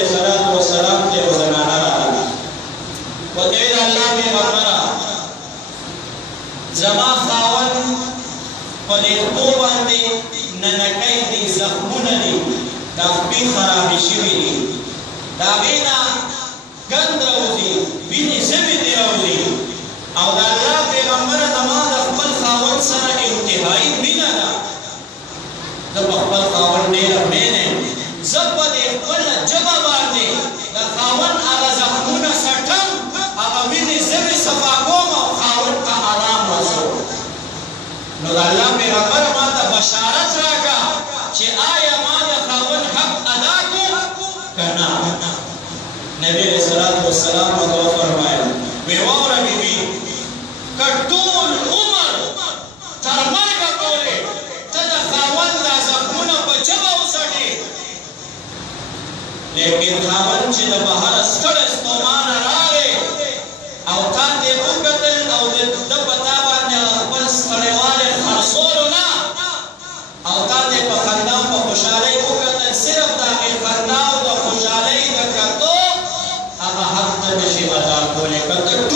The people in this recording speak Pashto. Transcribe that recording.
صلاة والسلام تے زمانہ رہا و تیرے اللہ میں غمرہ زما خاون پدے خوبان دے ننکای دی زخمون دی داخبی خرابی شوی دی داغینا گند روزی وینی زبی دی روزی او دا اللہ پیغمبر زما دا خپل خاون سر انتہائی مینا دا دا خپل خاون دیر مینے زب دے خپل جبا باندے دا خاون آغا زخمون سٹم آغا وینی زبی صفاقوم او خاون کا آرام رسو نو دا اللہ پیغمبر ما دا بشارت راگا چه آیا ما دا خاون حق ادا کو کنا نبی علیہ الصلوۃ والسلام کو فرمایا وی وورا بی بی کټول عمر تر مرګ پورې ته د خاوند د زخمونو په جبه وسټې لیکن خاوند چې د بهر ستړی ستومانه راغی او تا دې وکتل او د پتا باندې خپل ستړیوالی خرڅولو نه او تا دې په خندا او په خوشحالۍ وکتل صرف د هغې خندا او د خوشحالۍ د کتو هغه حق ته نشي ادا کولی که ته